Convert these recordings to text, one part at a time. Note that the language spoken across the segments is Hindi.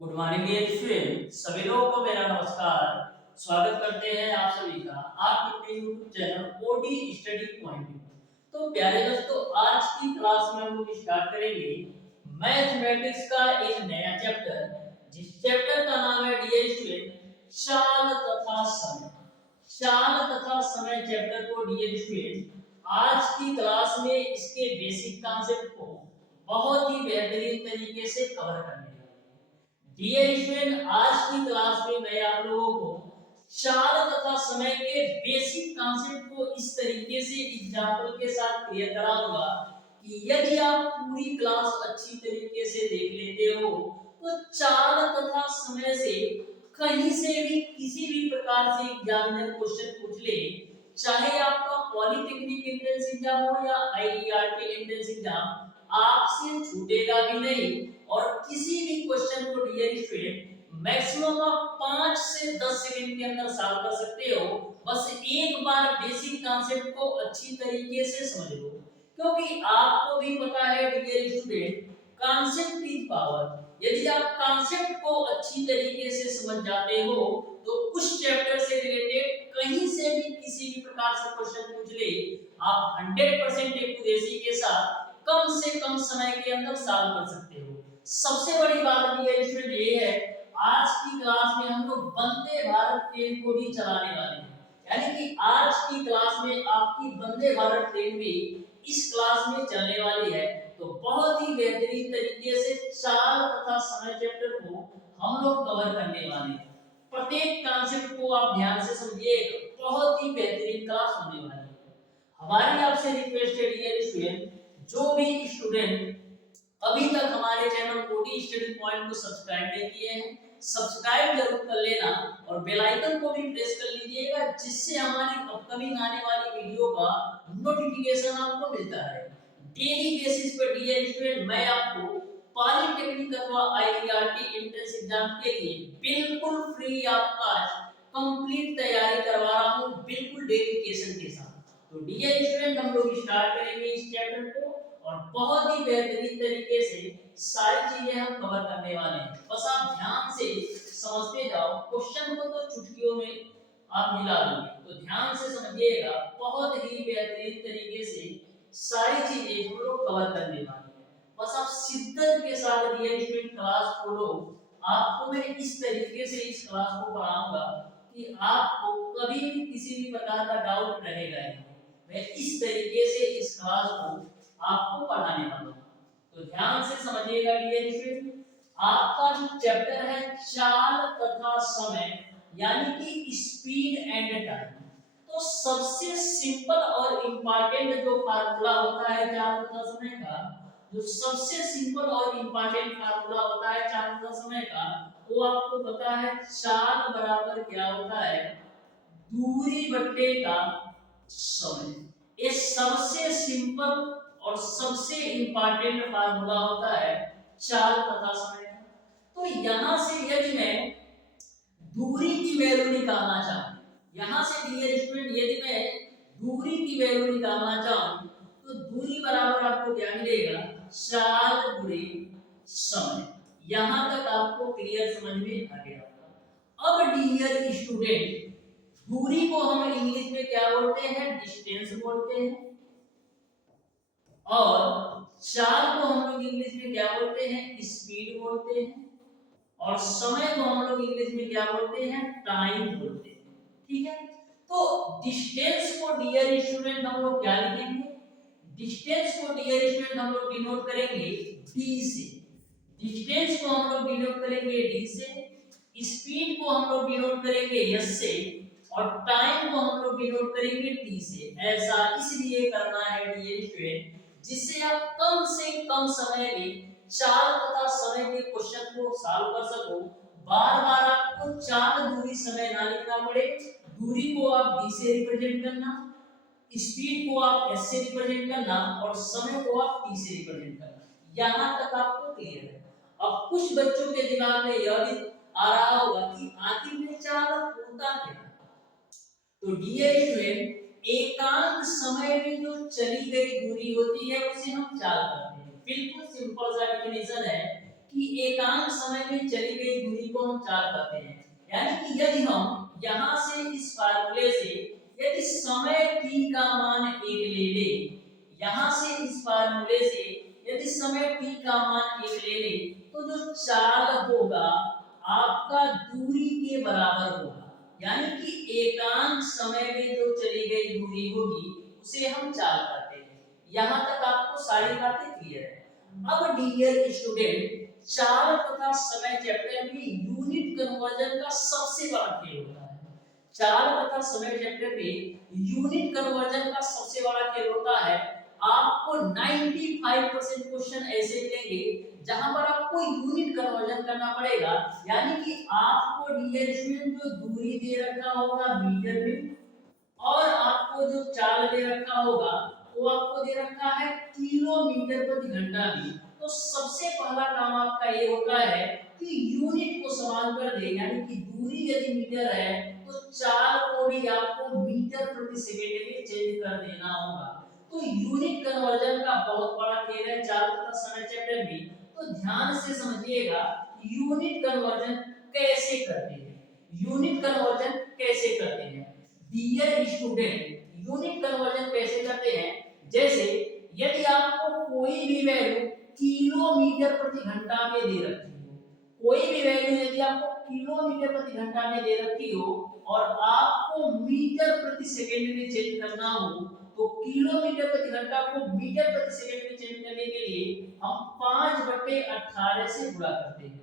गुड मॉर्निंग डियर स्टूडेंट, सभी लोगों को मेरा नमस्कार। स्वागत करते हैं आप सभी का आपके अपने YouTube channel OD study point में। तो प्यारे दोस्तों, आज की क्लास में हम लोग स्टार्ट करेंगे मैथमेटिक्स का एक नया चैप्टर, जिस चैप्टर का नाम है डियर स्टूडेंट चाल तथा समय। चाल तथा समय चैप्टर को डियर स्टूडेंट आज की क्लास में इसके बेसिक कॉन्सेप्ट को बहुत ही बेहतरीन तरीके से कवर करने हैं। डियर स्टूडेंट, आज की क्लास में मैं आप लोगों को चाल तथा समय के बेसिक कॉन्सेप्ट को इस तरीके से एग्जांपल के साथ क्लियर कराऊंगा कि यदि आप पूरी क्लास अच्छी तरीके से देख लेते हो तो चाल तथा समय से कहीं से भी किसी भी प्रकार से एग्जामिनर क्वेश्चन पूछ ले, चाहे आपका पॉलिटेक्निक एंट्रेंस एग्जाम हो या आईईआरटी एंट्रेंस एग्जाम, आपसे छूटेगा भी नहीं। और किसी भी क्वेश्चन को डियर स्टूडेंट मैक्सिमम आप 5 से 10 सेकंड के अंदर सॉल्व कर सकते हो। बस एक बार बेसिक कॉन्सेप्ट को अच्छी तरीके से समझ लो, क्योंकि आपको भी पता है dear student concept is power. यदि आप कॉन्सेप्ट को अच्छी तरीके से समझ जाते हो तो उस चैप्टर से रिलेटेड कहीं से भी किसी भी प्रकार से क्वेश्चन पूछ ले, आप 100% एक्यूरेसी के साथ कम से कम समय के अंदर सॉल्व कर सकते हो। सबसे बड़ी बात ये है, आज की क्लास में हम लोग वंदे भारत ट्रेन को भी चलाने वाले हैं। यानी कि आज की क्लास में आपकी वंदे भारत ट्रेन भी इस क्लास में चलने वाली है। तो बहुत ही बेहतरीन तरीके से चाल तथा समय चैप्टर को हम लोग कवर करने वाले हैं। प्रत्येक कॉन्सेप्ट को आप ध्यान से समझिएगा, बहुत ही बेहतरीन क्लास होने वाली है। हमारी आपसे रिक्वेस्ट है डियर स्टूडेंट, जो भी स्टूडेंट अभी तक हमारे चैनल ओडी स्टडी पॉइंट को सब्सक्राइब नहीं किए हैं, सब्सक्राइब जरूर कर लेना और बेल आइकन को भी प्रेस कर लीजिएगा, जिससे हमारी अपकमिंग आने वाली वीडियो का नोटिफिकेशन आपको मिलता है। डेली बेसिस पर डियर स्टूडेंट मैं आपको पॉलिटेक्निक अथवा आईईआरटी एंट्रेंस एग्जाम के लिए बिल्कुल फ्री ऑफ कॉस्ट कंप्लीट तैयारी करवा रहा हूं, बिल्कुल डेडिकेशन के साथ। तो डियर स्टूडेंट हम लोग स्टार्ट करेंगे इस चैप्टर को और बहुत ही बेहतरीन तरीके से सारी चीजें हम कवर करने वाले हैं। बस आप ध्यान से समझते जाओ, क्वेश्चन को तो चुटकियों में आप मिला दोगे, तो ध्यान से समझिएगा। बहुत ही बेहतरीन तरीके से सारी चीजें हम लोग कवर करने वाले हैं। बस आप शिद्दत के साथ डियर स्टूडेंट क्लास फॉलो। आपको मैं इस तरीके से इस क्लास को पढ़ाऊंगा कि आपको कभी भी किसी भी प्रकार का डाउट रहेगा नहीं। मैं इस तरीके से इस क्लास को आपको पढ़ाने वाला हूं, तो ध्यान से समझिएगा डियर स्टूडेंट। आपका जो चैप्टर है चाल तथा समय, यानी कि स्पीड एंड टाइम, तो सबसे सिंपल और इंपॉर्टेंट जो फार्मूला होता है चाल तथा समय का, जो सबसे सिंपल और इंपॉर्टेंट फार्मूला होता है चाल तथा समय का, वो आपको पता है चाल बराबर क्या होता है, दूरी बट्टे का समय। ये सबसे सिंपल और सबसे इंपॉर्टेंट फार्मूला होता है चाल तथा समय का। तो यहां से यदि मैं दूरी की वैल्यू निकालना चाहूं, यहां से डियर स्टूडेंट यदि मैं दूरी की वैल्यू निकालना चाहूं तो दूरी बराबर आपको क्या मिलेगा, चाल गुणे समय। यहां तक आपको क्लियर समझ में आ गया होगा। अब डियर स्टूडेंट दूरी को हम इंग्लिश में क्या बोलते हैं, डिस्टेंस बोलते हैं, और चाल को हम लोग इंग्लिश में क्या बोलते हैं, स्पीड बोलते हैं, और समय को हम लोग इंग्लिश में क्या बोलते हैं, टाइम बोलते हैं। ठीक है, तो डिस्टेंस को डियर स्टूडेंट हम लोग क्या लिखेंगे, डिस्टेंस को डियर स्टूडेंट हम लोग डिनोट करेंगे डी से, डिस्टेंस को हम लोग डिनोट करेंगे डी से, स्पीड को हम लोग डिनोट करेंगे एस से, और टाइम को हम लोग डिनोट करेंगे टी से। ऐसा इसलिए करना है डियर स्टूडेंट जिससे आप कम से कम समय में चाल तथा समय के क्वेश्चन को सॉल्व कर सको। बार बार आपको चाल दूरी समय ना लिखना पड़े। दूरी को आप d से रिप्रेजेंट करना, स्पीड को आप s से रिप्रेजेंट करना, और समय को आप t से रिप्रेजेंट करना। यहां तक आपको क्लियर है। अब कुछ बच्चों के दिमाग में यह भी आ रहा होगा कि आखिर में चाल होता क्या है। तो डियर स्टूडेंट एकांत समय में जो चली गई दूरी होती है उसे हम चाल कहते हैं। बिल्कुल सिंपल सा डेफिनेशन है कि एकांत समय में चली गई को हम चाल करते हैं। यानी कि यदि हम यहाँ से इस फार्मूले से यदि समय t का मान 1 ले ले, यहाँ से इस फार्मूले से यदि समय t का मान 1 ले ले, तो जो चाल होगा आपका दूरी के बराबर होगा। यानी कि एकांक समय में जो चली गई दूरी होगी उसे हम चाल कहते हैं। यहाँ तक आपको सारी बातें क्लियर है। अब डियर स्टूडेंट, चाल तथा समय चैप्टर में यूनिट कन्वर्जन का सबसे बड़ा खेल होता है। चाल तथा समय चैप्टर में यूनिट कन्वर्जन का सबसे बड़ा खेल होता है। आपको 95% क्वेश्चन ऐसे मिलेंगे जहां पर आपको यूनिट कन्वर्जन करना पड़ेगा। यानी कि आपको डियर स्टूडेंट जो दूरी दे रखा होगा मीटर में, और आपको जो चाल दे रखा होगा वो आपको दे रखा है किलोमीटर प्रति घंटा में। तो सबसे पहला काम आपका ये होता है कि यूनिट को समान कर दे। यानी कि दूरी यदि मीटर है तो चाल को भी आपको मीटर प्रति सेकंड में चेंज कर देना होगा। तो यूनिट कन्वर्जन का बहुत बड़ा खेल है चाल तथा समय चैप्टर में। तो ध्यान से समझिएगा यूनिट कन्वर्जन कैसे करते हैं। यूनिट कन्वर्जन कैसे करते हैं डियर स्टूडेंट, यूनिट कन्वर्जन कैसे करते हैं। जैसे यदि आपको कोई भी वैल्यू किलोमीटर प्रति घंटा में दे रखी हो, कोई भी वैल्यू यदि आपको किलोमीटर प्रति घंटा में दे रखी हो और आपको मीटर प्रति सेकंड में चेंज करना हो, तो किलोमीटर प्रति घंटा को मीटर प्रति सेकंड में चेंज करने के लिए हम 5/18 से गुणा करते हैं।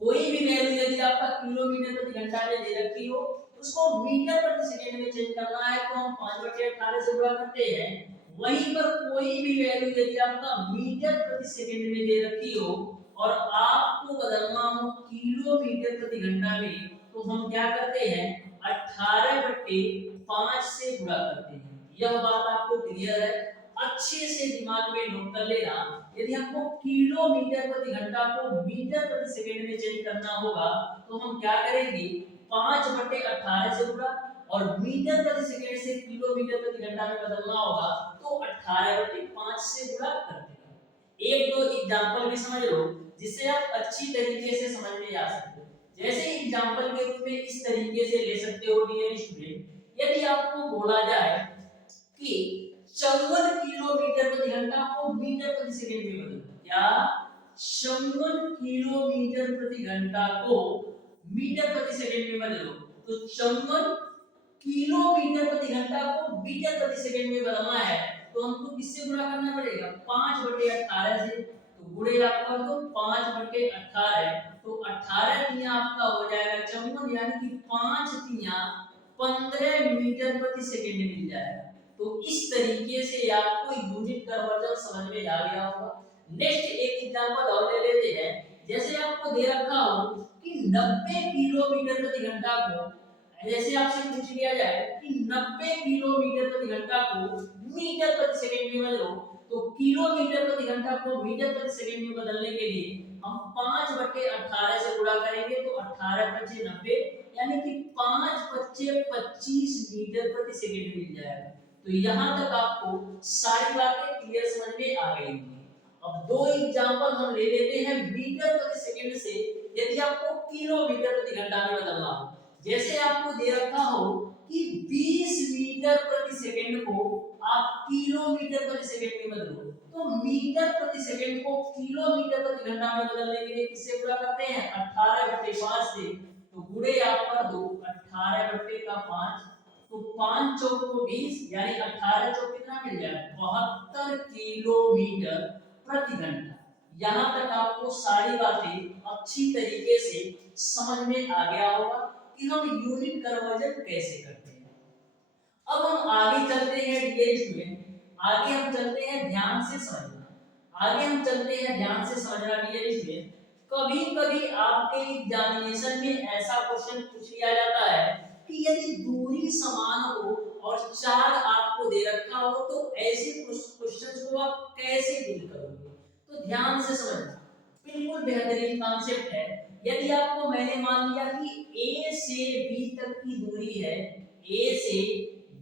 कोई भी वैल्यू यदि आपका किलोमीटर प्रति घंटा में दे रखी हो, उसको मीटर प्रति सेकंड में चेंज करना है तो हम 5/18 से गुणा करते हैं। वहीं पर कोई भी वैल्यू यदि आपका मीटर प्रति सेकंड में दे रखी हो और आपको बदलना हो किलोमीटर प्रति घंटा में, तो हम क्या करते हैं 18/5 से गुणा करते हैं। यह बात आपको क्लियर है, अच्छे से दिमाग में नोट कर लेना। यदि हमको किलोमीटर प्रति घंटा को मीटर प्रति सेकंड में चेंज करना होगा तो हम क्या करेंगे 5/18 से गुणा, और मीटर प्रति सेकंड से किलोमीटर प्रति घंटा में बदलना होगा तो 18/5 से गुणा कर देंगे। एक दो एग्जांपल भी समझ लो जिससे आप अच्छी तरीके से समझ में आ सके। जैसे एग्जांपल के रूप में इस तरीके से ले सकते हो डियर स्टूडेंट, यदि आपको बोला जाए कि 54 किलोमीटर प्रति घंटा को मीटर प्रति सेकंड में बदलो, क्या 54 किलोमीटर प्रति घंटा को मीटर प्रति सेकंड में बदलो, तो 54 किलोमीटर प्रति घंटा को मीटर प्रति सेकंड में बदलना है तो हमको किससे गुणा करना पड़ेगा 5/18 से। तो गुणे आप कर दो 5/18, तो 18 तिया आपका हो जाएगा 54, यानी कि 5 तिया 15 मीटर प्रति सेकंड मिल जाएगा। तो इस तरीके से आपको यूनिट कन्वर्जन समझ में आ गया होगा। नेक्स्ट एक एग्जांपल और ले लेते हैं। जैसे आपको दे रखा हो कि 90 किलोमीटर प्रति घंटा को, जैसे आपसे पूछ लिया जाए कि 90 किलोमीटर प्रति घंटा को मीटर प्रति सेकंड में बदलो, तो किलोमीटर प्रति घंटा को मीटर प्रति सेकंड में बदलने के लिए हम 5/18 से गुणा करेंगे तो 18×5 90, यानी कि 5×5 25 मीटर प्रति सेकंड मिल जाएगा। तो यहाँ तक आपको सारी बातें क्लियर समझ में आ गई होंगी। अब दो एग्जांपल हम ले लेते हैं मीटर प्रति सेकंड से, यदि आपको किलोमीटर प्रति घंटा में बदलना हो। जैसे आपको दे रखा हो कि 20 मीटर प्रति सेकंड को आप किलोमीटर प्रति सेकंड में बदलो, तो मीटर प्रति सेकंड को किलोमीटर प्रति घंटा में बदलने के लिए किससे गुणा करते हैं 18/5 से। तो गुणे आप कर दो 18/5, तो 5 चौक को 20, यानी 18 चौक कितना मिल जाएगा 72 किलोमीटर प्रति घंटा। यहाँ तक आपको सारी बातें अच्छी तरीके से समझ में आ गया होगा कि हम यूनिट कन्वर्जन कैसे करते हैं। अब हम आगे चलते हैं डियर स्टूडेंट, आगे हम चलते हैं ध्यान से समझना, आगे हम चलते हैं ध्यान से समझना डियर स्टूडेंट। कभी कभी आपके एग्जामिनेशन में ऐसा क्वेश्चन पूछ लिया जाता है कि यदि दूरी समान हो और चाल आपको दे रखा हो तो ऐसे क्वेश्चंस को आप कैसे डील करोगे। तो ध्यान से समझना, बिल्कुल बेहतरीन कॉन्सेप्ट है। यदि आपको मैंने मान लिया कि A से B तक की दूरी है, A से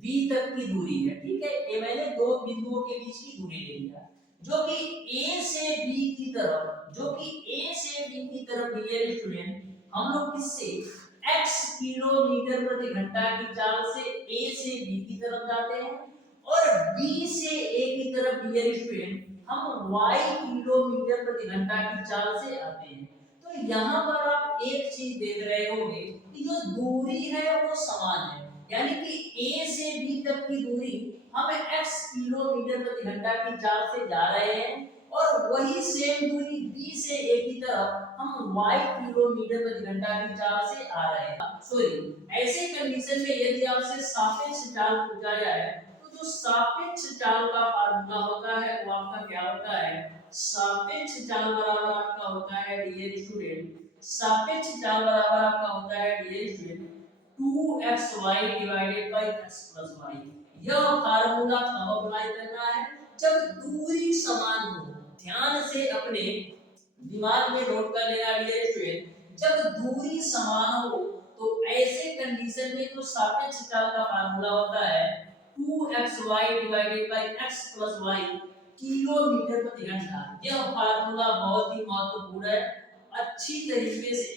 B तक की दूरी है, ठीक है, ये मैंने दो बिंदुओं के बीच की दूरी ले लिया, जो कि A से B की तरफ, जो कि A से B की तरफ डियर स्टूडेंट हम लोग किससे x किलोमीटर प्रति घंटा की चाल से a से b की तरफ जाते हैं और b से a की तरफ डियर स्टूडेंट हम y किलोमीटर प्रति घंटा की चाल से आते हैं। तो यहाँ पर आप एक चीज देख रहे होंगे कि जो दूरी है वो समान है, यानी कि a से b तक की दूरी हम x किलोमीटर प्रति घंटा की चाल से जा रहे हैं और वही सेम दूरी b से a की तरफ हम y किलोमीटर प्रति घंटा की चाल से आ रहे हैं। सॉरी, ऐसे कंडीशन में यदि आपसे सापेक्ष चाल पूछा जाए तो जो सापेक्ष चाल का फार्मूला होता है वो आपका क्या होता है, सापेक्ष चाल बराबर आपका होता है डियर स्टूडेंट, सापेक्ष चाल बराबर आपका होता है dear student 2xy divided by x plus y। यह फार्मूला कब अप्लाई करना है, जब दूरी समान हो। ध्यान से अपने दिमाग में नोट कर लेना डियर स्टूडेंट, जब दूरी समान हो तो ऐसे कंडीशन में जो सापेक्ष चाल का फार्मूला होता है 2xy divided by x plus y kilometre प्रति घंटा। यह फार्मूला बहुत ही महत्वपूर्ण है, अच्छी तरीके से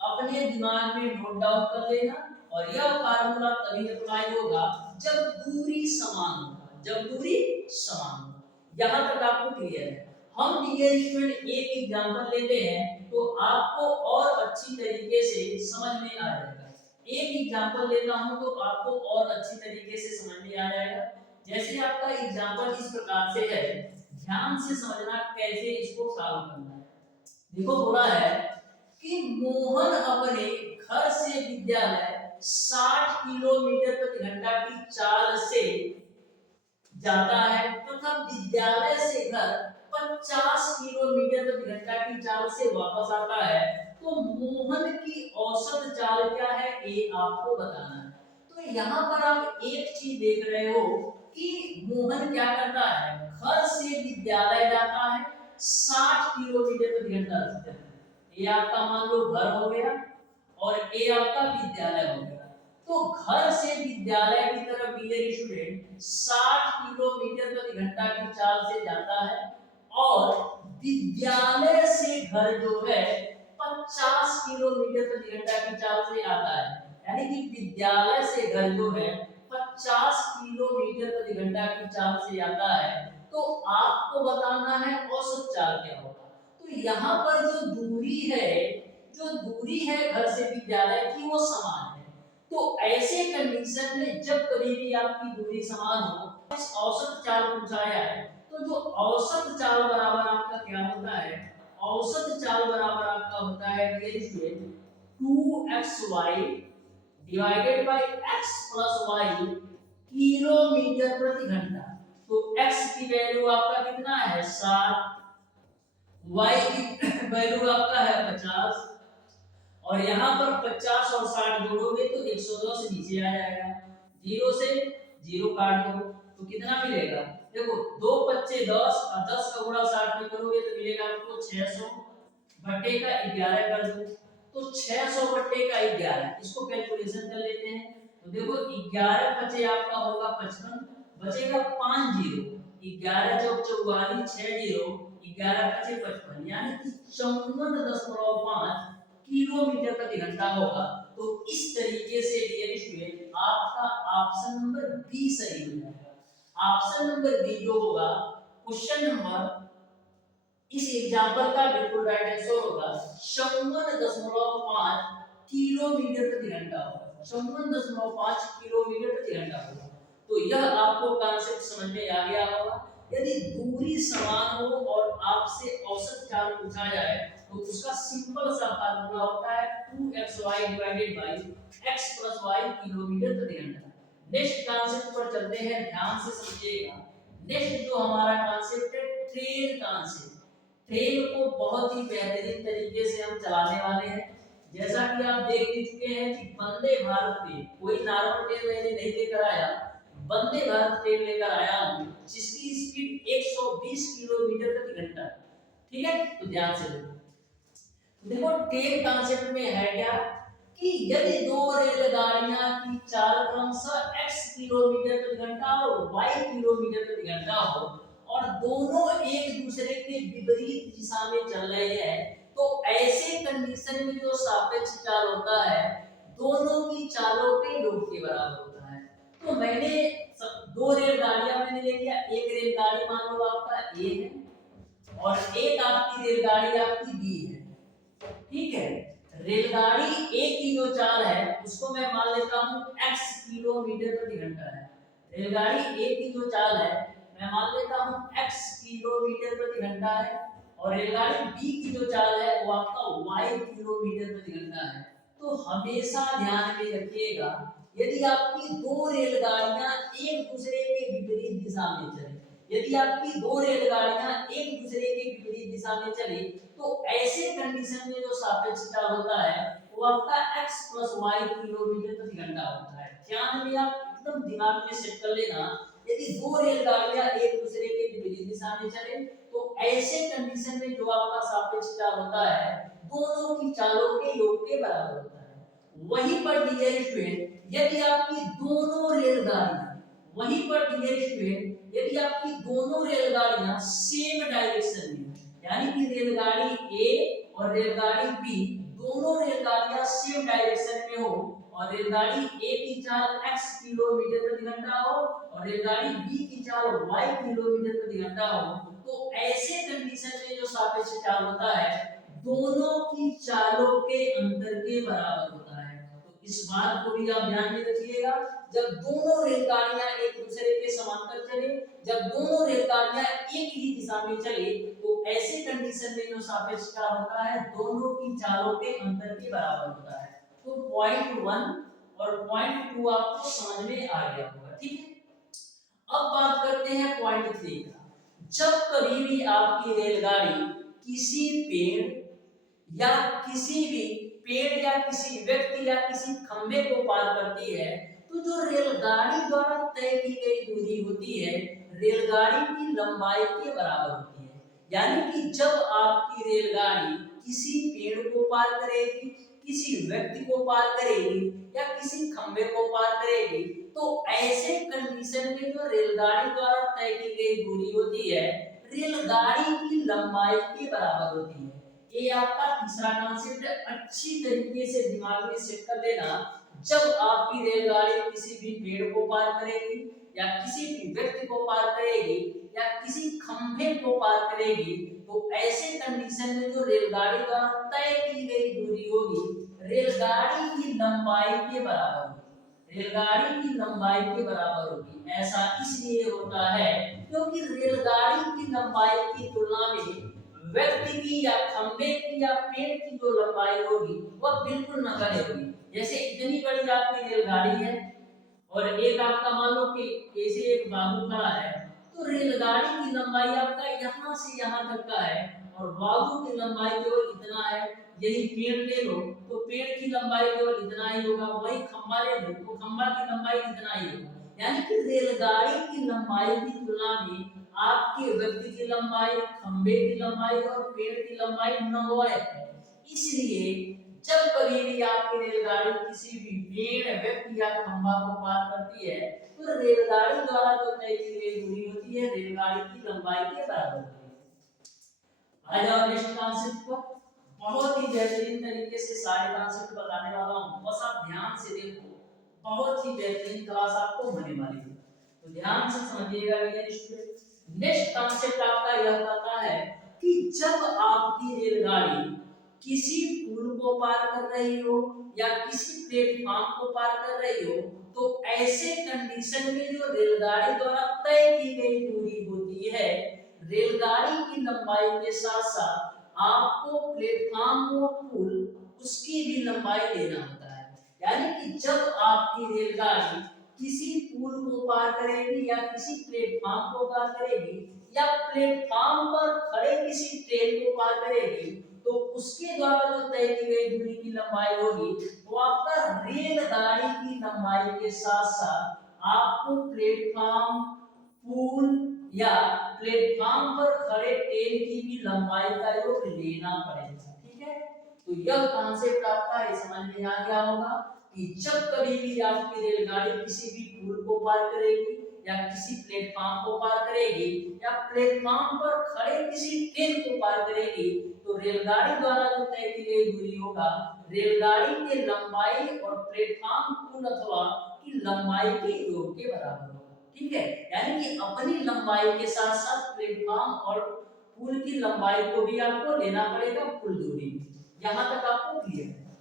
अपने दिमाग में नोट डाउन कर लेना। और यह फार्मूला तभी अप्लाई होगा जब दूरी समान होगा, जब दूरी समान होगा। यहाँ तक आपको क्लियर है। हम डियर स्टूडेंट एक एग्जांपल लेते हैं तो आपको और अच्छी तरीके से समझ में आ जाएगा। एक एग्जांपल लेता हूं तो आपको और अच्छी तरीके से समझ में आ जाएगा। जैसे आपका एग्जांपल इस प्रकार से है, ध्यान से समझना कैसे इसको सॉल्व करना है। देखो बोला है कि मोहन अपने घर से विद्यालय 60 किलोमीटर प्रति घंटा की चाल से जाता है तथा विद्यालय से घर 50 किलोमीटर प्रति घंटा की चाल से वापस आता है। तो मोहन की औसत चाल क्या है ये आपको बताना है। तो यहाँ पर आप एक चीज देख रहे हो कि मोहन क्या करता है, घर से विद्यालय जाता है 60 किलोमीटर प्रति घंटा से। ये आपका मान लो घर हो गया और ये आपका विद्यालय हो गया। तो घर से विद्यालय की तरफ डियर स्टूडेंट 60 किलोमीटर प्रति घंटा की चाल से जाता है और विद्यालय से घर जो है 50 किलोमीटर प्रति घंटा की चाल से आता है। यानी कि विद्यालय से घर जो है 50 किलोमीटर प्रति घंटा की चाल से आता है। तो आपको बताना है औसत चाल क्या होगा। तो यहाँ पर जो दूरी है घर से विद्यालय की वो समान है। तो ऐसे कंडीशन में जब कभी भी आपकी दूरी समान हो, औसत चाल पूछा है तो जो औसत चाल बराबर आपका क्या होता है, औसत चाल बराबर आपका होता है 2xy divided by x plus y kilometre प्रति घंटा। तो x की वैल्यू आपका कितना है 60, y की वैल्यू आपका है 50 और यहाँ पर 50 और 60 जोड़ोगे तो 110 से नीचे आ जाएगा। 0 से 0 काट दो तो कितना मिलेगा, देखो 2 पच्चे 10 और 10 का गुणा 60 में करोगे तो मिलेगा आपको 600 बटे का 11 कर दो। तो 600 बटे का 11 इसको कैलकुलेशन कर लेते हैं। तो देखो 11 पचे आपका होगा 55, बचेगा 5 जीरो, 11 चौक 44 6 जीरो 11 पचे 55 यानी कि 54.5 किलोमीटर प्रति घंटा होगा। तो इस तरीके से डियर स्टूडेंट आपका ऑप्शन नंबर बी सही हो जाएगा। ऑप्शन नंबर बी जो होगा क्वेश्चन नंबर इस एग्जांपल का बिल्कुल राइट आंसर होगा 54.5 किलोमीटर प्रति घंटा होगा, 54.5 किलोमीटर प्रति घंटा होगा। तो यह आपको कांसेप्ट समझ में आ गया होगा। यदि दूरी समान हो और आपसे औसत चाल पूछा जाए तो उसका सिंपल सा फार्मूला होता है 2xy divided by x plus y kilometre प्रति घंटा। नेक्स्ट कांसेप्ट पर चलते हैं, ध्यान से समझिएगा। नेक्स्ट जो हमारा कांसेप्ट है ट्रेन कांसेप्ट। ट्रेन को बहुत ही बेहतरीन तरीके से हम चलाने वाले हैं। जैसा कि आप देख भी चुके हैं कि वंदे भारत में कोई नॉर्मल ट्रेन मैंने नहीं लेकर आया, वंदे भारत ट्रेन लेकर आया हूं जिसकी स्पीड 120 किलोमीटर प्रति घंटा। ठीक है, तो ध्यान से देखो ट्रेन कांसेप्ट में है क्या कि यदि दो रेलगाड़ियां की चाल क्रमशः x किलोमीटर प्रति घंटा और y किलोमीटर प्रति घंटा हो और दोनों एक दूसरे के विपरीत दिशा में चल रहे हैं तो ऐसे कंडीशन में जो सापेक्ष चाल होता है दोनों की चालों के योग के बराबर होता है। तो मैंने दो रेलगाड़ियां मैंने ले लिया, एक रेलगाड़ी मान लो आपका ए है और एक आपकी रेलगाड़ी आपकी बी है, ठीक है। रेलगाड़ी ए की जो चाल है उसको मैं मान लेता हूं x किलोमीटर प्रति घंटा है। रेलगाड़ी ए की जो चाल है मैं मान लेता हूं x किलोमीटर प्रति घंटा है और रेलगाड़ी बी की जो चाल है वो आपका y किलोमीटर प्रति घंटा है। तो हमेशा ध्यान में रखिएगा यदि आपकी दो रेलगाड़ियां एक दूसरे के विपरीत दिशा में चले, यदि आपकी दो रेलगाड़ियां एक दूसरे के विपरीत दिशा में चले तो ऐसे कंडीशन में जो सापेक्ष चाल होता है वो आपका x + y किलोमीटर प्रति घंटा होता है। ध्यान में आप एकदम दिमाग में सेट कर लेना, यदि दो रेलगाड़ियां एक दूसरे के विपरीत दिशा में चले तो ऐसे कंडीशन में जो आपका सापेक्ष चाल होता है दोनों की चालों के योग के बराबर होता है। वहीं पर डियर स्टूडेंट यदि आपकी दोनों रेलगाड़ियां वहीं पर डियर स्टूडेंट यदि आपकी दोनों रेलगाड़ियां सेम डायरेक्शन में, यानी कि रेलगाड़ी ए और रेलगाड़ी बी दोनों रेलगाड़ियां सेम डायरेक्शन में हो और रेलगाड़ी ए की चाल x किलोमीटर प्रति घंटा हो और रेलगाड़ी बी की चाल y किलोमीटर प्रति घंटा हो, तो ऐसे कंडीशन में जो सापेक्ष चाल होता है दोनों की चालों के अंतर के बराबर होता है। तो इस बात को भी आप ध्यान में रखिएगा, जब दोनों रेलगाड़ियां एक दूसरे के समांतर चले, जब दोनों रेलगाड़ियां एक ही दिशा में चले तो ऐसे कंडीशन में जो सापेक्ष चाल होता है दोनों की चालों के अंतर के बराबर होता है। तो पॉइंट 1 और पॉइंट 2 आपको समझ में आ गया होगा, ठीक है। अब बात करते हैं पॉइंट 3 का। जब कभी भी आपकी रेलगाड़ी किसी पेड़ या किसी व्यक्ति या किसी खंभे को पार करती है तो जो रेलगाड़ी द्वारा तय की गई दूरी होती है रेलगाड़ी की लंबाई के बराबर होती है। यानी कि जब आपकी रेलगाड़ी किसी पेड़ को पार करेगी, किसी व्यक्ति को पार करेगी या किसी खंभे को पार करेगी तो ऐसे कंडीशन में जो रेलगाड़ी द्वारा तय की गई दूरी होती है रेलगाड़ी की लंबाई के बराबर होती है। ये आपका तीसरा कॉन्सेप्ट अच्छी तरीके से दिमाग में सेट कर लेना। जब आपकी रेलगाड़ी किसी भी पेड़ को पार करेगी या किसी भी व्यक्ति को पार करेगी या किसी खंभे को पार करेगी तो ऐसे कंडीशन में जो रेलगाड़ी द्वारा तय की गई दूरी होगी रेलगाड़ी की लंबाई के बराबर होगी, रेलगाड़ी की लंबाई के बराबर होगी। ऐसा इसलिए होता है क्योंकि रेलगाड़ी की लंबाई की तुलना में व्यक्ति की या खंभे की या पेड़ की जो लंबाई होगी वह बिल्कुल नगण्य होगी। जैसे इतनी बड़ी आपकी रेलगाड़ी है और एक आपका मान लो कि ऐसे एक बाबू खड़ा है तो रेलगाड़ी की लंबाई आपका यहाँ से यहाँ तक का है और बाबू की लंबाई केवल इतना है। यही पेड़ ले लो तो पेड़ की लंबाई केवल इतना ही होगा, वही खंभा ले लो तो खंभा की लंबाई इतना ही होगा। यानी कि रेलगाड़ी की लंबाई की तुलना में आपके व्यक्ति की लंबाई, खंभे की लंबाई और पेड़ की लंबाई नगण्य है। इसलिए जब कभी भी आपकी रेलगाड़ी किसी भी पेड़, व्यक्ति या खंभा को पार करती है तो रेलगाड़ी द्वारा जो तय की गई दूरी होती है रेलगाड़ी की लंबाई के बराबर होती है। आ जाओ नेक्स्ट कॉन्सेप्ट पर। बहुत ही बेहतरीन तरीके से सारे कॉन्सेप्ट बताने वाला हूं, बस आप ध्यान से देखो, बहुत ही बेहतरीन क्लास आपको होने वाली है, तो ध्यान से समझिएगा। नेक्स्ट कॉन्सेप्ट आपका यह कहता है कि जब आपकी रेलगाड़ी किसी पुल को पार कर रही हो या किसी प्लेटफॉर्म को पार कर रही हो तो ऐसे कंडीशन में जो रेलगाड़ी द्वारा तय की गई दूरी होती है रेलगाड़ी की लंबाई के साथ साथ आपको प्लेटफॉर्म और पुल उसकी भी लंबाई लेना होता है। यानी कि जब आपकी रेलगाड़ी किसी पुल को पार करेगी या किसी प्लेटफॉर्म को पार करेगी या प्लेटफॉर्म पर खड़े किसी ट्रेन को पार करेगी तो उसके द्वारा जो तय की गई दूरी की लंबाई होगी वो आपका रेलगाड़ी की लंबाई के साथ साथ आपको प्लेटफॉर्म, पुल या प्लेटफॉर्म पर खड़े ट्रेन की भी लंबाई का योग लेना पड़ेगा, ठीक है। तो यह कॉन्सेप्ट आपका ये समझ में आ गया होगा कि जब कभी भी आपकी रेलगाड़ी किसी भी पुल को पार करेगी या किसी प्लेटफॉर्म को पार करेगी या प्लेटफॉर्म पर खड़े किसी ट्रेन को पार करेगी, तो रेलगाड़ी द्वारा जो तय की गई दूरी होगा रेलगाड़ी की लंबाई और प्लेटफॉर्म पुल अथवा की लंबाई के योग के बराबर होगा। ठीक है, यानी कि अपनी लंबाई के साथ साथ प्लेटफॉर्म और पुल की लंबाई को भी आपको लेना पड़ेगा कुल दूरी। यहाँ तक आपको क्लियर है?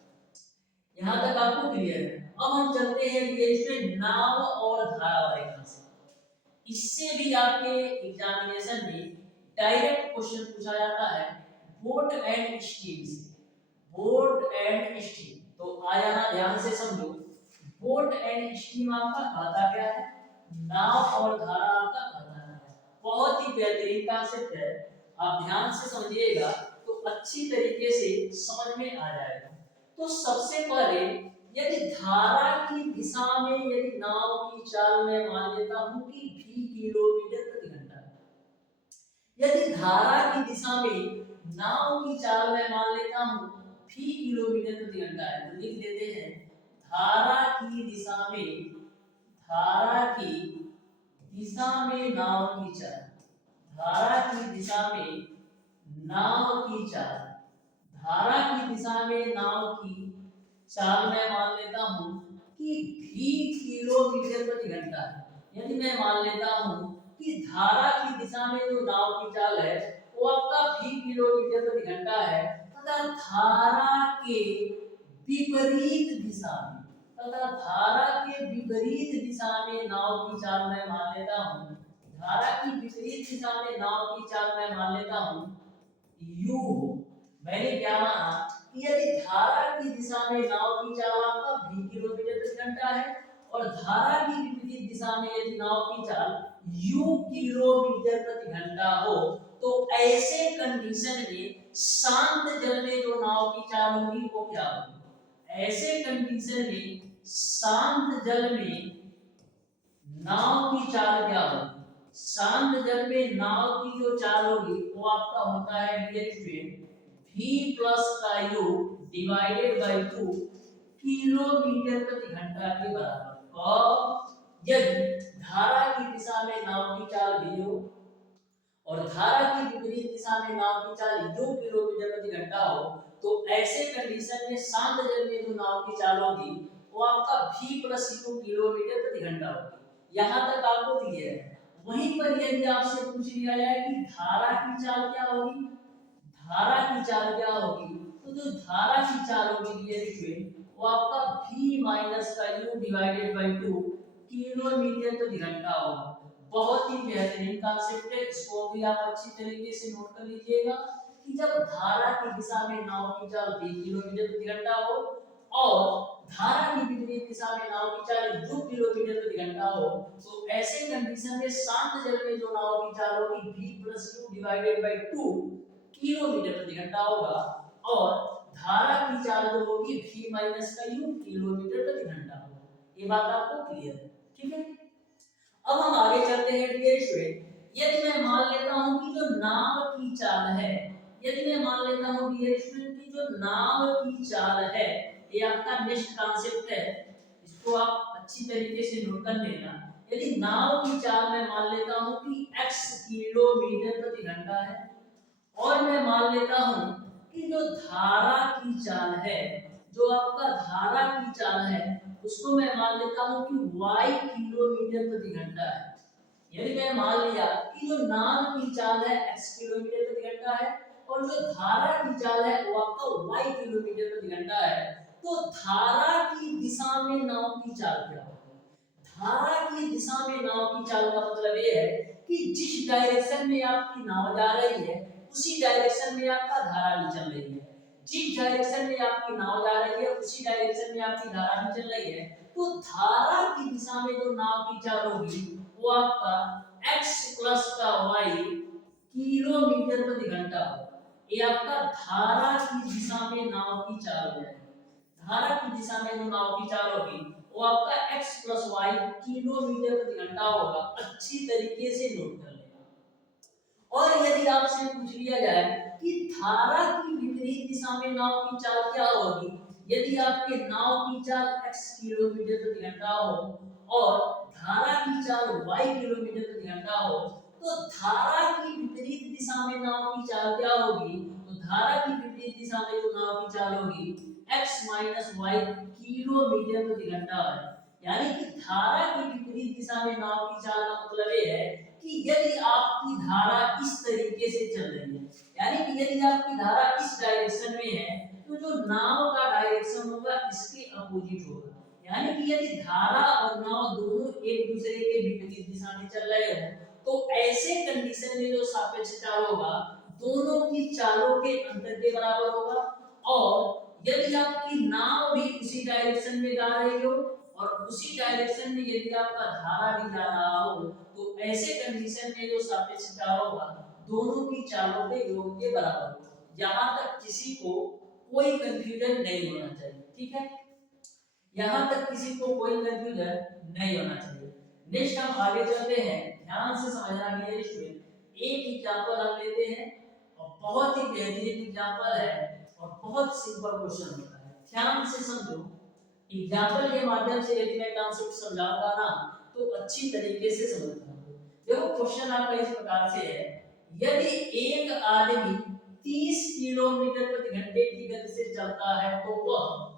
यहाँ तक आपको क्लियर है? अब हम चलते हैं इसमें नाव और धारावाहिक कांसेप्ट। इससे भी आपके एग्जामिनेशन में डायरेक्ट क्वेश्चन पूछा जाता है बोट एंड स्टीम से। बोट एंड स्टीम, तो आया ना, ध्यान से समझो। बोट एंड स्टीम आपका कहता क्या है, नाव और धारा आपका कहता है। बहुत ही बेहतरीन कांसेप्ट है, आप ध्यान से समझिएगा तो अच्छी तरीके से समझ में आ जाएगा। तो सबसे पहले यदि धारा की दिशा में यदि नाव की चाल में मान लेता हूं कि v किलोमीटर प्रति घंटा है, यदि धारा की दिशा में नाव की चाल में मान लेता हूं v किलोमीटर प्रति घंटा है, तो लिख देते हैं धारा की दिशा में, धारा की दिशा में नाव की चाल, धारा की दिशा में नाव की चाल, धारा की दिशा में नाव की चाल मैं मान लेता हूं कि v किलोमीटर प्रति घंटा है। यदि मैं मान लेता हूं कि धारा की दिशा में जो नाव की चाल है वो आपका v किलोमीटर प्रति घंटा है, तथा धारा के विपरीत दिशा में, तथा धारा के विपरीत दिशा में नाव की चाल मैं मान लेता हूं, धारा की विपरीत दिशा में नाव की चाल मैं मान लेता हूं u। मैंने क्या माना कि यदि धारा की दिशा में नाव की चाल आपका v किलोमीटर प्रति घंटा है और धारा की विपरीत दिशा में यदि नाव की चाल u किलोमीटर प्रति घंटा हो, तो ऐसे कंडीशन में शांत जल में जो नाव की चाल होगी वो क्या होगी? ऐसे कंडीशन में शांत जल में नाव की चाल क्या होगी? शांत जल में नाव की जो चाल होगी वो आपका होता है v प्लस का u डिवाइडेड बाय 2 किलोमीटर प्रति घंटा के बराबर। और यदि धारा की दिशा में नाव की चाल v हो और धारा की विपरीत दिशा में नाव की चाल u किलोमीटर प्रति घंटा हो, तो ऐसे कंडीशन में शांत जल में जो नाव की चाल होगी वो आपका v प्लस u किलोमीटर प्रति घंटा होगी। यहाँ तक आपको क्लियर है? वहीं पर यदि आपसे पूछ लिया जाए कि धारा की चाल क्या होगी, धारा की चाल क्या होगी, तो जो धारा की चाल होगी वो आपका v माइनस का u डिवाइडेड बाय 2 किलोमीटर प्रति घंटा होगा। बहुत ही बेहतरीन कांसेप्ट है, इसको भी आप अच्छी तरीके से नोट कर लीजिएगा कि जब धारा की दिशा में नाव की चाल v किलोमीटर प्रति घंटा हो और धारा की विपरीत दिशा में नाव की चाल 2 किलोमीटर प्रति घंटा हो, तो ऐसे कंडीशन में शांत जल में जो नाव की चाल होगी v plus u divided by 2 kilometre प्रति घंटा होगा और धारा की चाल जो होगी v माइनस का u किलोमीटर प्रति घंटा होगा। ये बात आपको क्लियर है? ठीक है, अब हम आगे चलते हैं डियर स्टूडेंट। यदि मैं मान लेता हूं कि जो नाव की चाल है, यदि मैं मान लेता हूं डियर स्टूडेंट कि जो नाव की चाल है, ये आपका नेक्स्ट कांसेप्ट है, इसको आप अच्छी तरीके से नोट कर लेना। यदि नाव की चाल मैं मान लेता हूं कि x किलोमीटर प्रति घंटा है और मैं मान लेता हूं कि जो धारा की चाल है, जो आपका धारा की चाल है उसको मैं मान लेता हूं कि y किलोमीटर प्रति घंटा है। यदि मैं मान लिया कि जो नाव की चाल है x किलोमीटर प्रति घंटा है और जो धारा की चाल है वो आपका y किलोमीटर प्रति घंटा है, तो धारा की दिशा में नाव की चाल क्या होगी? धारा की दिशा में नाव की चाल का मतलब ये है कि जिस डायरेक्शन में आपकी नाव जा रही है उसी डायरेक्शन में आपका धारा भी चल रही है। जिस डायरेक्शन में आपकी नाव जा रही है उसी डायरेक्शन में आपकी धारा भी चल रही है, तो धारा की दिशा में जो नाव की चाल होगी वो आपका x प्लस का y किलोमीटर प्रति घंटा होगा। ये आपका धारा की दिशा में नाव की चाल है। धारा की दिशा में जो नाव की चाल होगी वो आपका x प्लस y किलोमीटर प्रति घंटा होगा। अच्छी तरीके से नोट कर लेना। और यदि आपसे पूछ लिया जाए कि धारा की विपरीत दिशा में नाव की चाल क्या होगी, यदि आपके नाव की चाल x किलोमीटर प्रति घंटा हो और धारा की चाल y किलोमीटर प्रति घंटा हो, तो धारा की विपरीत दिशा में नाव की चाल क्या होगी? तो धारा की विपरीत दिशा में जो नाव की चाल होगी x माइनस वाई किलोमीटर प्रति घंटा है। यानी कि धारा की विपरीत दिशा में नाव की चाल का मतलब ये है कि यदि आपकी धारा इस तरीके से चल रही है, यानी कि यदि आपकी धारा इस डायरेक्शन में है, तो जो नाव का डायरेक्शन होगा इसके अपोजिट होगा। यानी कि यदि धारा और नाव दोनों एक दूसरे के विपरीत दिशा में चल रहे हो, तो ऐसे कंडीशन में जो सापेक्ष चाल होगा दोनों की चालों के अंतर के बराबर होगा। और यदि आपकी नाव भी उसी डायरेक्शन में जा रही हो और उसी डायरेक्शन में यदि आपका धारा भी जा रहा हो, तो ऐसे कंडीशन में जो सापेक्ष चाल होगा दोनों की चालों के योग के बराबर होगा। यहाँ तक किसी को कोई कंफ्यूजन नहीं होना चाहिए, ठीक है? यहाँ तक किसी को कोई कंफ्यूजन नहीं होना चाहिए। नेक्स्ट हम आगे चलते हैं, ध्यान से समझना मेरे स्टूडेंट। एक एग्जांपल हम लेते हैं और बहुत ही बेहतरीन एग्जांपल है और बहुत सिंपल क्वेश्चन होता है, ध्यान से समझो। एग्जांपल के माध्यम से यदि मैं कॉन्सेप्ट समझाऊंगा ना तो अच्छी तरीके से समझ पाओगे। देखो क्वेश्चन आपका इस प्रकार से है, यदि एक आदमी 30 किलोमीटर प्रति घंटे की गति से चलता है तो वह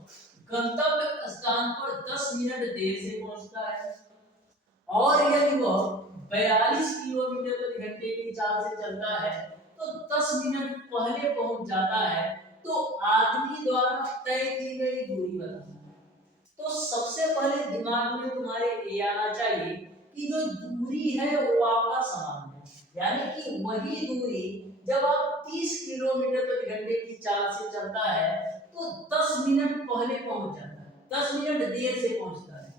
गंतव्य स्थान पर 10 मिनट देर से पहुंचता है, और यदि वह 42 किलोमीटर प्रति घंटे की चाल से चलता है तो 10 मिनट पहले पहुंच जाता है, तो आदमी द्वारा तय की गई दूरी बताना। तो सबसे पहले दिमाग में तुम्हारे ये आना चाहिए कि जो दूरी है वो आपका समान है, यानी कि वही दूरी जब आप 30 किलोमीटर प्रति घंटे की चाल से चलता है तो 10 मिनट पहले पहुंच जाता है, 10 मिनट देर से पहुंचता है।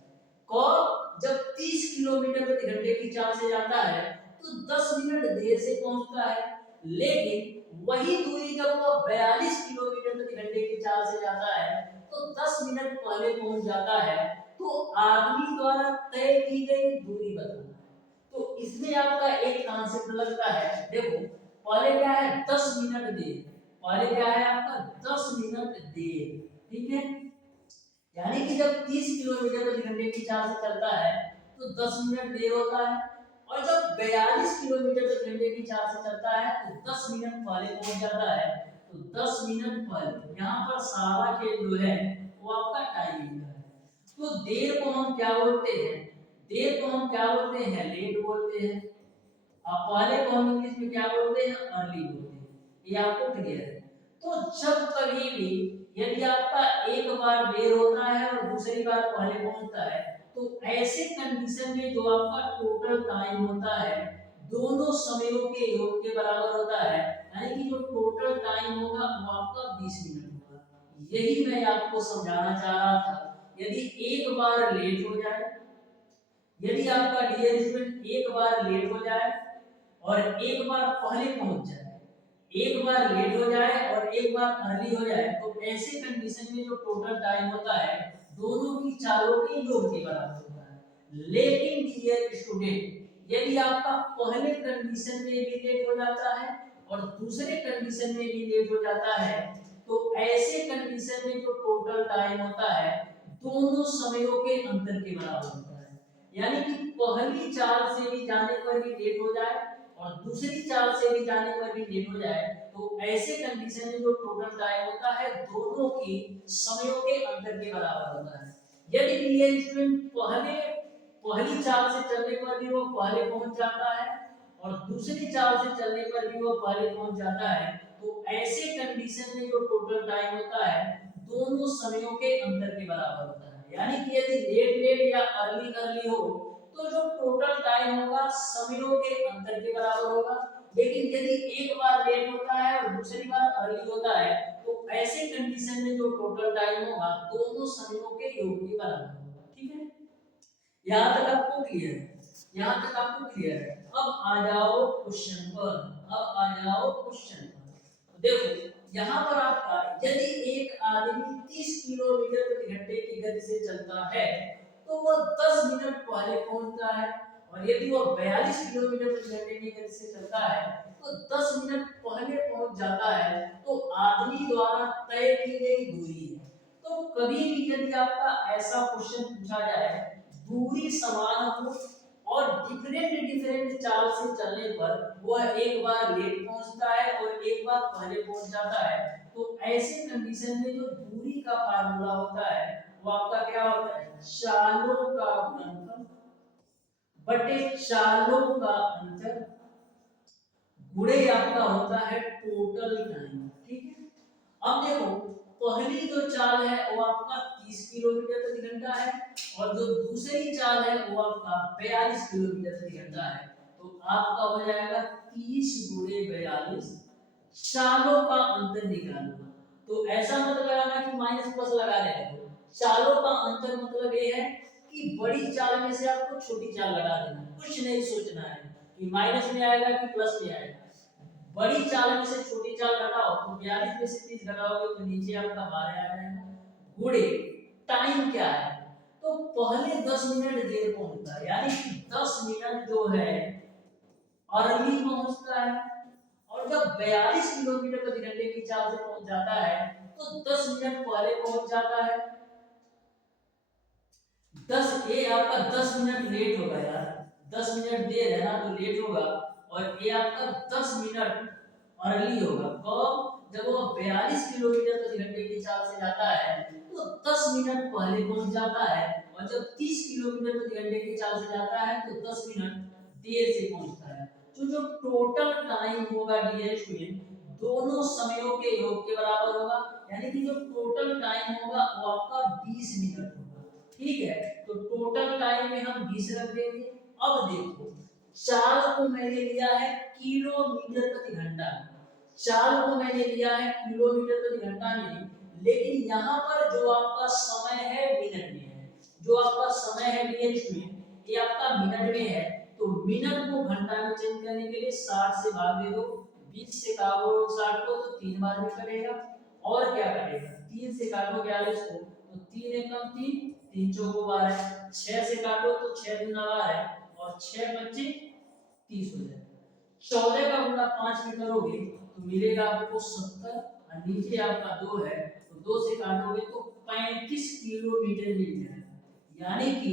कब? जब 30 किलोमीटर प्रति घंटे की चाल से जाता है तो 10 मिनट देर से पहुंचता है। लेकिन वही दूरी जब वो 42 किलोमीटर प्रति घंटे की चाल से जाता है तो 10 मिनट पहले पहुंच जाता है, तो आदमी द्वारा तय की गई दूरी बताना। तो इसमें आपका एक कॉन्सेप्ट लगता है, देखो पहले क्या है 10 मिनट देर, पहले क्या है आपका 10 मिनट देर, ठीक है? यानी कि जब 30 किलोमीटर प्रति घंटे की चाल से चलता है तो 10 मिनट देर होता है, और जब 42 किलोमीटर प्रति घंटे की चाल से चलता है तो 10 मिनट पहले पहुंच जाता है। तो 10 मिनट पहले, यहाँ पर सारा खेल जो है वो आपका टाइमिंग का है। तो देर को हम क्या बोलते हैं? देर को हम क्या बोलते हैं? लेट बोलते हैं। अब पहले को हम इंग्लिश में क्या बोलते हैं? अर्ली बोलते हैं। ये आपको क्लियर है? तो जब कभी भी यदि आपका एक बार देर होता है और दूसरी बार पहले पहुंचता है, तो ऐसे कंडीशन में जो आपका टोटल टाइम होता है दोनों समयों के योग के बराबर होता है, यानी कि जो टोटल टाइम होगा वो आपका 20 मिनट होगा। यही मैं आपको समझाना चाह रहा था। यदि एक बार लेट हो जाए, यदि आपका डियर स्टूडेंट एक बार लेट हो जाए और एक बार पहले पहुंच जाए, एक बार लेट हो जाए और एक बार अर्ली हो जाए, तो ऐसे कंडीशन में जो टोटल टाइम होता है दोनों की चालों के योग के बराबर होता है। लेकिन डियर स्टूडेंट यदि आपका पहले कंडीशन में भी लेट हो जाता है और दूसरे कंडीशन में भी लेट हो जाता है, तो ऐसे कंडीशन में जो टोटल टाइम होता है दोनों समयों के अंतर के बराबर होता है। यानी कि पहली चाल से भी जाने पर भी लेट हो जाए और दूसरी चाल से भी जाने पर भी लेट हो जाए, तो ऐसे कंडीशन में जो टोटल टाइम होता है दोनों की समयों के अंतर के बराबर होता है। यदि ये स्टूडेंट पहली चाल से चलने पर भी वो पहले पहुंच जाता है और दूसरी चाल से चलने पर भी वो पहले पहुंच जाता है, तो ऐसे कंडीशन में जो टोटल टाइम होता है दोनों समयों के अंतर के बराबर होता है। यानी कि यदि लेट या अर्ली अर्ली हो तो जो टोटल टाइम होगा समयों के अंतर के बराबर होगा। लेकिन यदि एक बार लेट होता है और दूसरी बार अर्ली होता है, तो ऐसे कंडीशन में जो टोटल टाइम होगा दोनों समयों के योग के बराबर होगा। ठीक है, यहाँ तक आपको क्लियर है? यहाँ तक आपको क्लियर है? अब आ जाओ क्वेश्चन पर, अब आ जाओ क्वेश्चन पर। देखो यहाँ पर आपका यदि एक आदमी 30 किलोमीटर प्रति घंटे की गति से चलता है तो वह 10 मिनट पहले पहुंचता है, और यदि वो 42 किलोमीटर प्रति घंटे की गति से चलता है तो 10 मिनट पहले पहुंच जाता है, तो आदमी द्वारा तय की गई दूरी है। तो कभी भी यदि आपका ऐसा क्वेश्चन पूछा जाए दूरी समान हो और डिफरेंट चाल से चलने पर वह एक बार लेट पहुंचता है और एक बार पहले पहुंच जाता है, तो ऐसे कंडीशन में जो दूरी का फार्मूला होता है वो आपका क्या होता है, चालों का गुणनफल बटे चालों का अंतर गुणे आपका होता है टोटल टाइम। ठीक है, अब देखो पहली जो चाल है वो आपका 30 किलोमीटर प्रति घंटा है और जो दूसरी चाल है वो आपका 42 किलोमीटर प्रति घंटा है। तो आपका हो जाएगा 30 गुणे 42, चालों का अंतर निकालना। तो ऐसा मत लगाना कि माइनस प्लस लगा रहे हो, चालों का अंतर मतलब ये है कि बड़ी चाल में से आपको छोटी चाल लगा देना, कुछ नहीं सोचना है कि माइनस में आएगा कि प्लस में आएगा। बड़ी चाल में से छोटी चाल घटाओ तो 42 में से 30 घटाओगे तो नीचे आपका 12 आ जाएगा। गुणे टाइम क्या है, तो पहले 10 मिनट देर पहुंचता है, यानी कि 10 मिनट जो है अर्ली पहुंचता है, और जब 42 किलोमीटर प्रति घंटे की चाल से पहुंच जाता है तो 10 मिनट पहले पहुंच जाता है। 10 ये आपका 10 मिनट लेट होगा यार, 10 मिनट देर है ना तो लेट होगा, और ये आपका 10 मिनट अर्ली होगा। कब, जब वो 42 किलोमीटर प्रति घंटे की चाल से जाता है तो 10 मिनट पहले पहुंच जाता है, और जब 30 किलोमीटर प्रति घंटे की चाल से जाता है तो 10 मिनट देर से पहुंचता है। तो जो टोटल टाइम होगा डियर स्टूडेंट दोनों समयों के योग के बराबर होगा, यानी कि जो टोटल टाइम होगा वो आपका 20 मिनट होगा। ठीक है, तो टोटल टाइम में हम 20 रख देंगे। अब देखो चाल को मैंने लिया है किलोमीटर प्रति घंटा, चाल को मैंने लिया है किलोमीटर प्रति घंटा में, लेकिन यहाँ पर जो आपका समय है मिनट में है, जो आपका समय है मिनट में, ये आपका मिनट में है, तो मिनट को घंटा में चेंज करने के लिए 60 से भाग दे दो, 20 से काटो 60 को तो 3 बार में कटेगा, और क्या कटेगा 3 से काटो 42 को तो 3 एकम 3, 3 चौको 12, 6 से काटो तो 6 दूना 12 और 6 बच्चे 30 हो जाएगा। 14 का गुणा 5 में करोगे तो मिलेगा आपको 70, और नीचे आपका 2 है तो 2 से काटोगे तो 35 किलोमीटर मिल जाएगा, यानी कि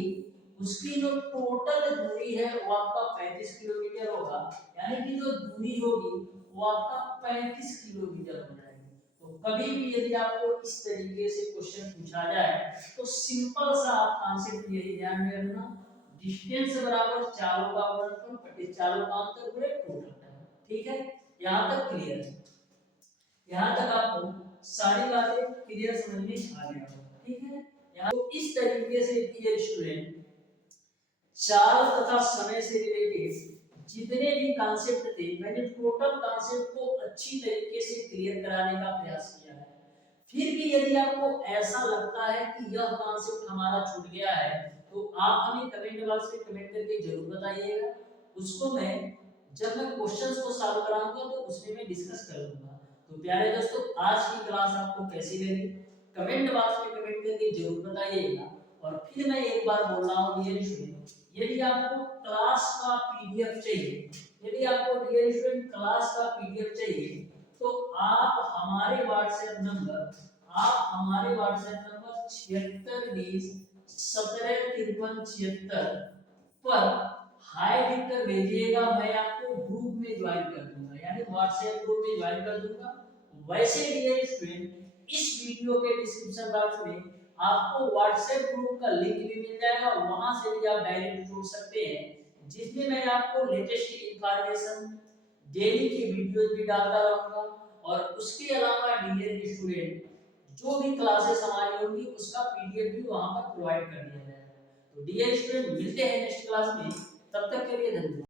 उसकी जो टोटल दूरी है वो आपका 35 किलोमीटर होगा, यानी कि जो दूरी होगी वो आपका 35 किलोमीटर हो जाएगी। तो कभी भी यदि आपको इस तरीके से क्वेश्चन पूछा जाए तो सिंपल सा आप कॉन्सेप्ट यही ध्यान में रखना, डिस्टेंस बराबर चालों का गुणनफल बटे चालों का अंतर गुणे टोटल टाइम। ठीक है, यहाँ तक क्लियर है, यहाँ तक आपको सारी बातें क्लियर समझ में आ गया होगा। ठीक है, यहाँ तो इस तरीके से डियर स्टूडेंट चाल तथा समय से रिलेटेड जितने भी कॉन्सेप्ट थे मैंने टोटल कॉन्सेप्ट को अच्छी तरीके से क्लियर कराने का प्रयास किया है। फिर भी यदि आपको ऐसा लगता है कि यह कॉन्सेप्ट हमारा छूट गया है तो आप हमें कमेंट बॉक्स में कमेंट करके जरूर बताइएगा, उसको मैं जब मैं क्वेश्चंस को सॉल्व कराऊंगा तो उसमें मैं डिस्कस करूंगा। तो प्यारे दोस्तों आज की क्लास आपको कैसी लगी कमेंट बॉक्स में कमेंट करके जरूर बताइएगा। और फिर मैं एक बार बोल रहा हूँ डियर स्टूडेंट, यदि आपको क्लास का पीडीएफ चाहिए, यदि आपको डियर स्टूडेंट क्लास का पीडीएफ चाहिए तो आप हमारे व्हाट्सएप नंबर 7620175376 पर हाय लिखकर भेजिएगा, मैं आपको ग्रुप में ज्वाइन कर दूंगा, यानी व्हाट्सएप ग्रुप में ज्वाइन कर दूंगा। वैसे डियर स्टूडेंट इस वीडियो के डिस्क्रिप्शन बॉक्स में आपको व्हाट्सएप ग्रुप का लिंक भी मिल जाएगा, वहां से भी आप डायरेक्ट जुड़ सकते हैं, जिसमें मैं आपको लेटेस्ट इंफॉर्मेशन डेली की वीडियोस भी डालता रहूंगा, और उसके अलावा डियर स्टूडेंट जो भी क्लासेस हमारी होंगी उसका पीडीएफ भी वहां पर प्रोवाइड कर दिया जाएगा। तो डियर स्टूडेंट मिलते हैं नेक्स्ट क्लास में, तब तक के लिए धन्यवाद।